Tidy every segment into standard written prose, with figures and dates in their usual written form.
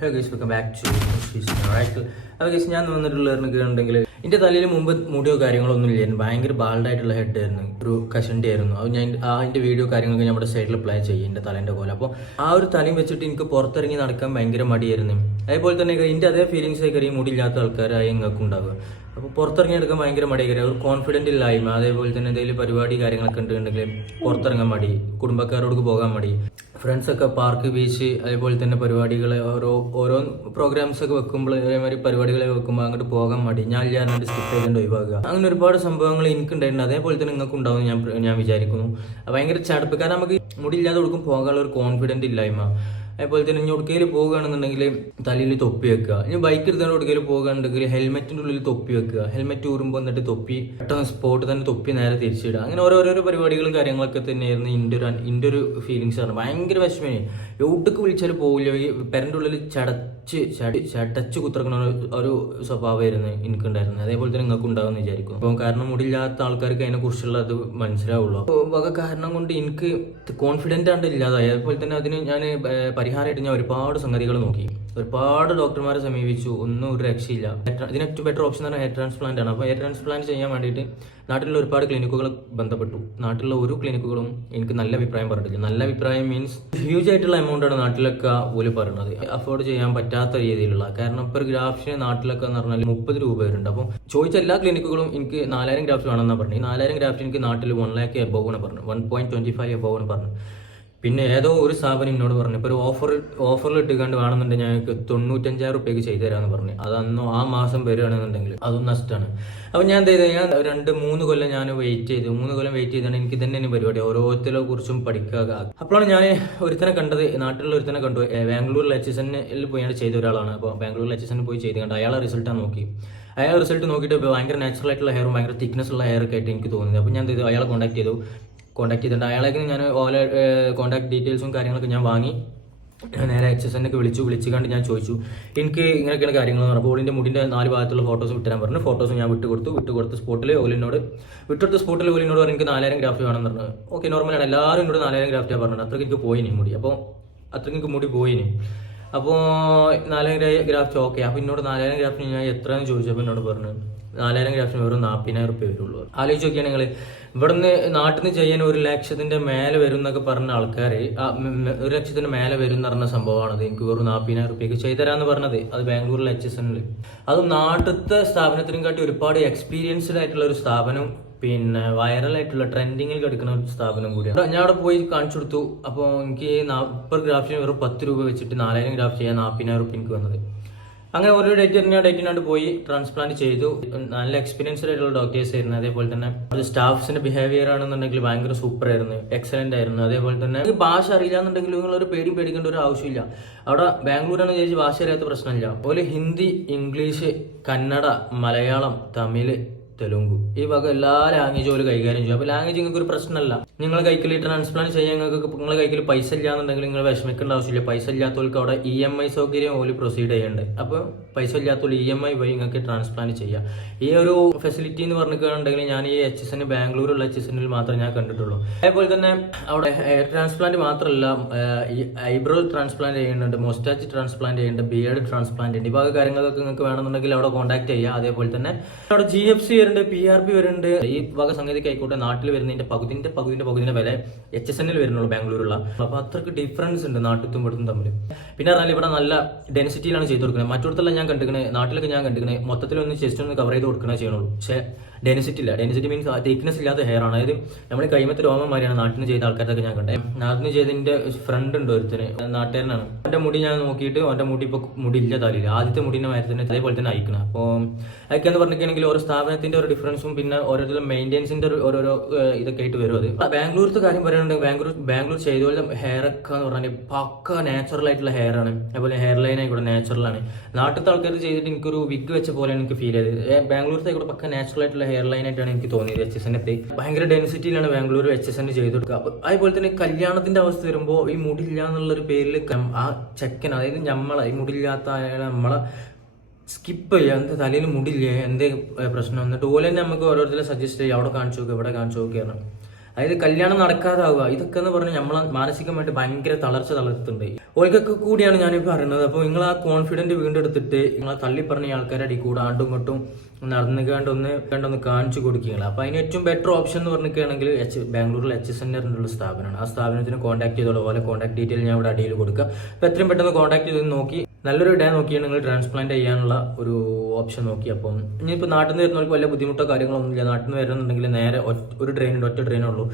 Hello guys, welcome back to right. അപ്പോൾ guys, ഞാൻ വന്നിട്ടുള്ളതെങ്കിൽ എൻ്റെ തലയിൽ മുമ്പ് മുടിയോ കാര്യങ്ങളോ ഒന്നും ഇല്ലായിരുന്നു. ഭയങ്കര ബാൾഡായിട്ടുള്ള ഹെഡ് ആയിരുന്നു, ഒരു കഷണ്ടി ആയിരുന്നു. അത് ഞാൻ അതിൻ്റെ വീഡിയോ കാര്യങ്ങളൊക്കെ നമ്മുടെ സൈഡിൽ പ്ലേ ചെയ്യും, എൻ്റെ തലേൻ്റെ പോലെ. അപ്പോൾ ആ ഒരു തലയും വെച്ചിട്ട് എനിക്ക് പുറത്തിറങ്ങി നടക്കാൻ ഭയങ്കര മടിയായിരുന്നു. അതേപോലെ തന്നെ എൻ്റെ അതേ ഫീലിങ്സ് ആയി മുടിയില്ലാത്ത ആൾക്കാരായി നിങ്ങൾക്ക് ഉണ്ടാകുക. അപ്പോൾ പുറത്തിറങ്ങി എടുക്കാൻ ഭയങ്കര മടിയായി, ഒരു കോൺഫിഡൻ്റ് ഇല്ലായ്മ. അതേപോലെ തന്നെ എന്തെങ്കിലും പരിപാടി കാര്യങ്ങളൊക്കെ ഉണ്ടെങ്കിൽ പുറത്തിറങ്ങാൻ മടി, കുടുംബക്കാരോട് പോകാൻ മടി, ഫ്രണ്ട്സൊക്കെ പാർക്ക്, ബീച്ച്, അതേപോലെ തന്നെ പരിപാടികൾ, ഓരോ പ്രോഗ്രാംസ് ഒക്കെ വെക്കുമ്പോൾ, അതേമാതിരി പരിപാടികളൊക്കെ വെക്കുമ്പോൾ അങ്ങോട്ട് പോകാൻ മടി, ഞാൻ ഇല്ലാതെ സ്കിപ്പ് ചെയ്തുകൊണ്ട് ഒഴിവാക്കുക. അങ്ങനെ ഒരുപാട് സംഭവങ്ങൾ എനിക്കുണ്ടായിട്ടുണ്ട്. അതേപോലെ തന്നെ നിങ്ങൾക്ക് ഉണ്ടാവും ഞാൻ വിചാരിക്കുന്നു. ഭയങ്കര ചടപ്പ്, കാരണം നമുക്ക് മുടിയില്ലാതെ കൊടുക്കും പോകാനുള്ള ഒരു കോൺഫിഡൻ്റ് ഇല്ലായ്മ. അതേപോലെ തന്നെ ഇനി ഒടുക്കയിൽ പോകുകയാണെന്നുണ്ടെങ്കിൽ തലയിൽ തൊപ്പി വെക്കുക. ഇനി ബൈക്ക് എടുത്തുകൊണ്ട് ഒടുക്കയിൽ പോകുകയാണെന്നുണ്ടെങ്കിൽ ഹെൽമെറ്റിൻ്റെ ഉള്ളിൽ തൊപ്പി വെക്കുക. ഹെൽമെറ്റ് ഊറുമ്പോൾ എന്നിട്ട് തൊപ്പി പെട്ടെന്ന് സ്പോട്ട് തന്നെ തൊപ്പി നേരെ തിരിച്ചിടുക. അങ്ങനെ ഓരോരോ പരിപാടികളും കാര്യങ്ങളൊക്കെ തന്നെയായിരുന്നു എൻ്റെ ഒരു ഫീലിങ്സ് ആണ്. ഭയങ്കര വിഷമേ, എവിടേക്ക് വിളിച്ചാൽ പോകില്ല. ഈ പെരൻ്റെ ഉള്ളിൽ ചടച്ച് കുത്തിറക്കണ ഒരു സ്വഭാവമായിരുന്നു എനിക്കുണ്ടായിരുന്നത്. അതേപോലെ തന്നെ നിങ്ങൾക്ക് ഉണ്ടാകുമെന്ന് വിചാരിക്കും. അപ്പം കാരണം മുടിയില്ലാത്ത ആൾക്കാർക്ക് അതിനെക്കുറിച്ചുള്ള അത് മനസ്സിലാവുള്ളൂ. വക കാരണം കൊണ്ട് എനിക്ക് കോൺഫിഡൻ്റ് ആണ് ഇല്ലാതായി. അതേപോലെ തന്നെ അതിന് ഞാൻ പരിഹാരമായിട്ട് ഞാൻ ഒരുപാട് സംഗതികൾ നോക്കി, ഒരുപാട് ഡോക്ടർമാരെ സമീപിച്ചു. ഒന്നും ഒരു രക്ഷയില്ല. ഇതിന് ഏറ്റവും ബെറ്റർ ഓപ്ഷൻ എന്ന് പറഞ്ഞാൽ ഹെയർ ട്രാൻസ്പ്ലാന്റ് ആണ്. അപ്പോൾ ഹെയർ ട്രാൻസ്പ്ലാന്റ് ചെയ്യാൻ വേണ്ടിയിട്ട് നാട്ടിലുള്ള ഒരുപാട് ക്ലിനിക്കുകൾ ബന്ധപ്പെട്ടു. നാട്ടിലുള്ള ഒരു ക്ലിനിക്കുകളും എനിക്ക് നല്ല അഭിപ്രായം പറഞ്ഞിട്ടില്ല. നല്ല അഭിപ്രായം മീൻസ് ഹ്യൂജ് ആയിട്ടുള്ള എമൗണ്ടാണ് നാട്ടിലൊക്കെ പോലും പറയുന്നത്. അഫോർഡ് ചെയ്യാൻ പറ്റാത്ത രീതിയിലുള്ള, കാരണം ഇപ്പോൾ ഒരു ഗ്രാഫ്റ്റിന് നാട്ടിലൊക്കെ എന്ന് പറഞ്ഞാൽ 30 രൂപ വരുന്നുണ്ട്. അപ്പം ചോദിച്ച എല്ലാ ക്ലിനിക്കുകളും എനിക്ക് 4000 ഗ്രാഫ്റ്റ് വേണമെന്നാണ് പറഞ്ഞു. 4000 ഗ്രാഫ്റ്റ് എനിക്ക് നാട്ടിൽ 1 lakh എബോവ് ആണ് പറഞ്ഞു, 1.25 എബോവ് ആണ് പറഞ്ഞു. പിന്നെ ഏതോ ഒരു സ്ഥാപനം എന്നോട് പറഞ്ഞു, ഇപ്പോൾ ഒരു ഓഫറിൽ ഇട്ടുകൊണ്ട് വേണമെന്നുണ്ടെങ്കിൽ ഞങ്ങൾക്ക് 95,000 റുപ്യക്ക് ചെയ്തു തരാമെന്ന് പറഞ്ഞു. അതന്നോ ആ മാസം വരികയാണെന്നുണ്ടെങ്കിൽ അതും നഷ്ടമാണ്. അപ്പോൾ ഞാൻ എന്ത് ചെയ്തു, ഞാൻ 2-3 കൊല്ലം ഞാൻ വെയിറ്റ് ചെയ്തു. 3 കൊല്ലം വെയിറ്റ് ചെയ്താണ് എനിക്ക് തന്നെ പരിപാടി, ഓരോരുത്തരെ കുറിച്ചും പഠിക്കുക. അപ്പോഴാണ് ഞാൻ ഒരുത്തനെ കണ്ടത്, നാട്ടിലുള്ള ഒരുത്തനെ കണ്ടു. ബാംഗ്ലൂരിൽ HSNൽ പോയാണ് ചെയ്ത ഒരാളാണ്. അപ്പോൾ ബാംഗ്ലൂരിൽ HSN പോയി ചെയ്ത് കണ്ട് അയാളെ റിസൾട്ടാണ് നോക്കി. അയാൾ റിസൾട്ട് നോക്കിയിട്ട് ഭയങ്കര നാച്ചുറൽ ആയിട്ടുള്ള ഹെയറും ഭയങ്കര തിക്നെസ് ഉള്ള ഹെയർ ഒക്കെ ആയിട്ട് എനിക്ക് തോന്നുന്നത്. അപ്പോൾ ഞാൻ എന്ത് ചെയ്തു, അയാളെ കോൺടാക്ട് ചെയ്തിട്ടുണ്ട്. അയാളേക്ക് ഞാൻ ഓരോ കോൺടാക്ട് ഡീറ്റെയിൽസും കാര്യങ്ങളൊക്കെ ഞാൻ വാങ്ങി നേരെ HSNക്ക് വിളിച്ചു കണ്ട് ഞാൻ ചോദിച്ചു, എനിക്ക് ഇങ്ങനെയൊക്കെയാണ് കാര്യങ്ങൾ എന്ന് പറഞ്ഞപ്പോൾ ഓളിൻ്റെ മുടിൻ്റെ 4 ഭാഗത്തുള്ള ഫോട്ടോസ് വിട്ടുതരാൻ പറഞ്ഞു. ഫോട്ടോസ് ഞാൻ വിട്ടുകൊടുത്ത സ്പോട്ടിൽ ഓലിനോട് പറഞ്ഞു എനിക്ക് 4000 ഗ്രാഫ്റ്റ് വേണമെന്ന് പറഞ്ഞു. ഓക്കെ, നോർമലാണ്, എല്ലാവരും എന്നോട് 4000 ഗ്രാഫ്റ്റാണ് പറഞ്ഞത്. അത്രയ്ക്ക് എനിക്ക് പോയിനി മുടി. അപ്പോൾ അത്രയ്ക്ക് എനിക്ക് മുടി പോയിനി. അപ്പോൾ 4000 ഗ്രാഫ്റ്റ് ഓക്കെ. അപ്പോൾ എന്നോട് 4000 ഗ്രാഫ്റ്റിന് ഞാൻ എത്രയെന്ന് ചോദിച്ചപ്പോൾ എന്നോട് പറഞ്ഞു 4000 ഗ്രാഫ്റ്റിന് വെറും 40,000 റുപ്യ വരുള്ളൂ. ആലോചിച്ച് നോക്കിയാൽ നിങ്ങൾ, ഇവിടുന്ന് നാട്ടിൽ നിന്ന് ചെയ്യാൻ 1 ലക്ഷത്തിൻ്റെ മേലെ വരും എന്നൊക്കെ പറഞ്ഞ ആൾക്കാർ 1 ലക്ഷത്തിന് മേലെ വരും എന്ന് പറഞ്ഞ സംഭവമാണത്. എനിക്ക് വെറും 40,000 റുപ്യക്ക് ചെയ്തുതരാമെന്ന് പറഞ്ഞത്. അത് ബാംഗ്ലൂരിൽ HSNൽ. അതും നാട്ടിലത്തെ സ്ഥാപനത്തിനും കാട്ടി ഒരുപാട് എക്സ്പീരിയൻസ്ഡ് ആയിട്ടുള്ള ഒരു സ്ഥാപനം, പിന്നെ വൈറലായിട്ടുള്ള ട്രെൻഡിങ്ങിൽ കിടക്കുന്ന ഒരു സ്ഥാപനം കൂടിയാണ്. ഞാൻ അവിടെ പോയി കാണിച്ചു കൊടുത്തു. അപ്പോൾ എനിക്ക് 40 ഗ്രാഫ്റ്റിന് വെറും 10 രൂപ വെച്ചിട്ട് 4000 ഗ്രാഫ്റ്റ് ചെയ്യാൻ 40,000 റുപ്യ എനിക്ക് വന്നത്. അങ്ങനെ ഓരോ ഡേറ്റിനാണ്ട് പോയി ട്രാൻസ്പ്ലാന്റ് ചെയ്തു. നല്ല എക്സ്പീരിയൻസ്ഡ് ആയിട്ടുള്ള ഡോക്ടേഴ്സ് ആയിരുന്നു. അതേപോലെ തന്നെ സ്റ്റാഫ്സിന്റെ ബിഹേവിയർ ആണെന്നുണ്ടെങ്കിൽ ഭയങ്കര സൂപ്പർ ആയിരുന്നു, എക്സലന്റ് ആയിരുന്നു. അതേപോലെ തന്നെ ഭാഷ അറിയില്ല എന്നുണ്ടെങ്കിൽ നിങ്ങളൊരു പേടിക്കേണ്ട ഒരു ആവശ്യമില്ല. അവിടെ ബാംഗ്ലൂരാണ് വിചാരിച്ച് ഭാഷ അറിയാത്ത പ്രശ്നമില്ല. അതുപോലെ ഹിന്ദി, ഇംഗ്ലീഷ്, കന്നഡ, മലയാളം, തമിഴ്, തെലുങ്കു, ഈ വക എല്ലാ ലാംഗ്വേജും ഒരു കൈകാര്യം ചെയ്യും. അപ്പോൾ ലാംഗ്വേജ് നിങ്ങൾക്ക് ഒരു പ്രശ്നമല്ല. നിങ്ങൾ കൈക്കിൽ ട്രാൻസ്പ്ലാന്റ് ചെയ്യാൻ നിങ്ങളുടെ കൈക്കിൽ പൈസ ഇല്ലാന്നുണ്ടെങ്കിൽ നിങ്ങൾ വിഷമിക്കേണ്ട ആവശ്യമില്ല. പൈസ ഇല്ലാത്തവർക്ക് അവിടെ EMI സൗകര്യം ഓല് പ്രൊസീഡ് ചെയ്യുന്നുണ്ട്. അപ്പോൾ പൈസ ഇല്ലാത്തവർ EMI വഴി നിങ്ങൾക്ക് ട്രാൻസ്പ്ലാന്റ് ചെയ്യാം. ഈ ഒരു ഫെസിലിറ്റി എന്ന് പറഞ്ഞിട്ടുണ്ടെങ്കിൽ ഞാൻ ഈ HSN ബാംഗ്ലൂരുള്ള HSNൽ മാത്രമേ ഞാൻ കണ്ടിട്ടുള്ളൂ. അതേപോലെ തന്നെ അവിടെ ഹെയർ ട്രാൻസ്പ്ലാന്റ് മാത്രമല്ല, ഈ ഐബ്രോ ട്രാൻസ്പ്ലാന്റ് ചെയ്യുന്നുണ്ട്, മൊസ്റ്റാച്ച് ട്രാൻസ്പ്ലാന്റ് ചെയ്യുന്നുണ്ട്, ബിയർഡ് ട്രാൻസ്പ്ലാന്റ് ഉണ്ട്. ഈ വക കാര്യങ്ങളൊക്കെ നിങ്ങൾക്ക് വേണമെന്നുണ്ടെങ്കിൽ അവിടെ കോൺടാക്ട് ചെയ്യുക. അതേപോലെ തന്നെ അവിടെ GFC വരുന്നുണ്ട്, PRP വരുന്നുണ്ട്. ഈ വക സംഗതിക്ക് ആയിക്കോട്ടെ, നാട്ടിൽ വരുന്നതിന്റെ പകുതിന്റെ വില HSNൽ വരുന്നുള്ളൂ ബാംഗ്ലൂരുള്ള. അപ്പോൾ അത്രയ്ക്ക് ഡിഫറൻസ് ഉണ്ട് നാട്ടിലും ഇവിടുത്തും തമ്മിൽ. പിന്നെ പറഞ്ഞാൽ ഇവിടെ നല്ല ഡെൻസിറ്റിയിലാണ് ചെയ്ത് കൊടുക്കുന്നത്. മറ്റൊരുത്തല്ല ഞാൻ കണ്ടിരിക്കുന്നത്, നാട്ടിലൊക്കെ ഞാൻ കണ്ടിരിക്കുന്നത് മൊത്തത്തിലൊന്ന് ചെസ്റ്റ് ഒന്ന് കവർ ചെയ്ത് കൊടുക്കണേ ചെയ്യണുള്ളൂ. പക്ഷേ ഡെൻസിറ്റി ഇല്ല. ഡെൻസിറ്റി മീൻസ് തിക്നെസ് ഇല്ലാത്ത ഹെയർ ആണ്. അതായത് നമ്മൾ കൈമത്തെ രോമന്മാരെയാണ് നാട്ടിൽ നിന്ന് ചെയ്ത ആൾക്കാരൊക്കെ ഞാൻ കണ്ടത്. നാട്ടിൽ നിന്ന് ചെയ്തതിന്റെ ഫ്രണ്ട് ഉണ്ട് ഒരുത്തിന്, നാട്ടുകാരനാണ്. എൻ്റെ മുടി ഞാൻ നോക്കിയിട്ട് എൻ്റെ മുടി ഇപ്പോൾ മുടിയില്ല, തലയില്ല. ആദ്യത്തെ മുടിന്റെ മാതിരി തന്നെ അതേപോലെ തന്നെ അയക്കണം. അപ്പോൾ അയക്കാന്ന് പറഞ്ഞിട്ടുണ്ടെങ്കിൽ ഓരോ സ്ഥാപനത്തിന്റെ ഒരു ഡിഫറൻസും പിന്നെ ഓരോരുത്തരും മെയിൻ്റെനൻസിന്റെ ഓരോരോ ഇതൊക്കെ ആയിട്ട് വരും. അത് ബാംഗ്ലൂരത്തെ കാര്യം പറയുന്നുണ്ടെങ്കിൽ ബാംഗ്ലൂർ ചെയ്തപോലെ ഹെയർ ഒക്കെ എന്ന് പറഞ്ഞാൽ പക്ക നാച്ചുറൽ ആയിട്ടുള്ള ഹെയർ ആണ്. അതുപോലെ ഹെയർ ലൈൻ ആയിക്കോട്ടെ നാച്ചുറലാണ്. നാട്ടിലത്തെ ആൾക്കാർ ചെയ്തിട്ട് എനിക്കൊരു വിഗ് വെച്ച പോലെയാണ് എനിക്ക് ഫീൽ ചെയ്തത്. ബാംഗ്ലൂരത്തെ ആയിക്കോട്ടെ പക്ക നാച്ചുറൽ ആയിട്ടുള്ള ഹെയർ ലൈൻ ആയിട്ടാണ് എനിക്ക് തോന്നിയത്. HSNത്തെ ഭയങ്കര ഡെൻസിറ്റിയിലാണ് ബാംഗ്ലൂർ HSN ചെയ്ത് കൊടുക്കുക. അപ്പോൾ അതുപോലെ തന്നെ കല്യാണത്തിന്റെ അവസ്ഥ വരുമ്പോൾ ഈ മുടിയില്ല എന്നുള്ളൊരു പേരിൽ ആ ചെക്കൻ, അതായത് ഈ മുടിയില്ലാത്ത നമ്മളെ സ്കിപ്പ് ചെയ്യുക. എന്ത് തലയിൽ മുടിയില്ലേ, എന്തേ പ്രശ്നം, എന്നിട്ട് ഓലെ തന്നെ നമുക്ക് ഓരോരുത്തരെ സജസ്റ്റ് ചെയ്യുക, അവിടെ കാണിച്ചു നോക്കുക, ഇവിടെ കാണിച്ചു നോക്കുകയാണ്. അതായത് കല്യാണം നടക്കാതാവുക, ഇതൊക്കെ എന്ന് പറഞ്ഞാൽ നമ്മളെ മാനസികമായിട്ട് ഭയങ്കര തളർത്തുന്നുണ്ട്. ഓൾക്കൊക്കെ കൂടിയാണ് ഞാനിപ്പോൾ പറയുന്നത്. അപ്പോൾ നിങ്ങൾ ആ കോൺഫിഡന്റ് വീണ്ടെടുത്തിട്ട് നിങ്ങളെ തള്ളി പറഞ്ഞ ആൾക്കാരുടെ അടി കൂടെ ആണ്ടും ഇങ്ങോട്ടും നടന്നുകൊണ്ടൊന്ന് കാണിച്ചു കൊടുക്കുകയാണ്. അപ്പോൾ അതിന് ഏറ്റവും ബെറ്റർ ഓപ്ഷൻ എന്ന് പറഞ്ഞിരിക്കുകയാണെങ്കിൽ ബാംഗ്ലൂരിൽ HSN എന്നുള്ള സ്ഥാപനമാണ്. ആ സ്ഥാപനത്തിന് കോൺടാക്ട് ചെയ്തോളൂ. പോലെ കോൺടാക്ട് ഡീറ്റെയിൽ ഞാൻ ഇവിടെ അടിയിൽ കൊടുക്കുക. അപ്പോൾ എത്രയും പെട്ടെന്ന് കോൺടാക്ട് ചെയ്ത് നോക്കി നല്ലൊരു ഡേ നോക്കിയാണ് നിങ്ങൾ ട്രാൻസ്പ്ലാന്റ് ചെയ്യാനുള്ള ഒരു ഓപ്ഷൻ നോക്കി. അപ്പം ഇനിയിപ്പോൾ നാട്ടിൽ നിന്ന് വരുന്നവർക്ക് വലിയ ബുദ്ധിമുട്ടോ കാര്യങ്ങളൊന്നും ഇല്ല. നാട്ടിൽ നിന്ന് വരുന്നുണ്ടെങ്കിൽ നേരെ ഒരു ട്രെയിനുണ്ട്, ഒറ്റ ട്രെയിനേ ഉള്ളൂ.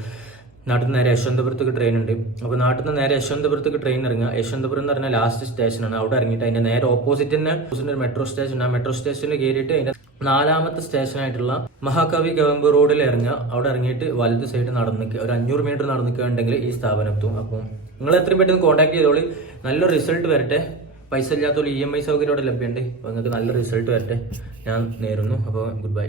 നാട്ടിൽ നിന്ന് നേരെ യശ്വന്തപുരത്തേക്ക് ട്രെയിൻ ഉണ്ട്. അപ്പോൾ നാട്ടിൽ നിന്ന് നേരെ യശ്വന്തപുരത്തേക്ക് ട്രെയിൻ ഇറങ്ങുക. യശ്വന്തപുരം എന്ന് പറഞ്ഞാൽ ലാസ്റ്റ് സ്റ്റേഷനാണ്. അവിടെ ഇറങ്ങിയിട്ട് അതിന്റെ നേരെ ഓപ്പോസിറ്റ് തന്നെ ഒരു മെട്രോ സ്റ്റേഷൻ. ആ മെട്രോ സ്റ്റേഷനിൽ കയറിയിട്ട് അതിന്റെ 4ാമത്തെ സ്റ്റേഷനായിട്ടുള്ള മഹാകവി ഗവംബ് റോഡിൽ ഇറങ്ങുക. അവിടെ ഇറങ്ങിയിട്ട് വലത് സൈഡ് നടന്നിക്കുക, ഒരു 500 മീറ്റർ നടന്നിക്കുകയുണ്ടെങ്കിൽ ഈ സ്ഥാപനം എത്തും. അപ്പം നിങ്ങൾ എത്രയും പെട്ടെന്ന് കോൺടാക്ട് ചെയ്തോളി. നല്ലൊരു റിസൾട്ട് വരട്ടെ. പൈസ ഇല്ലാത്തവർ EMI സൗകര്യം അവിടെ ലഭ്യമുണ്ട്. അപ്പോൾ നിങ്ങൾക്ക് നല്ല റിസൾട്ട് വരട്ടെ ഞാൻ നേരുന്നു. അപ്പോൾ ഗുഡ് ബൈ.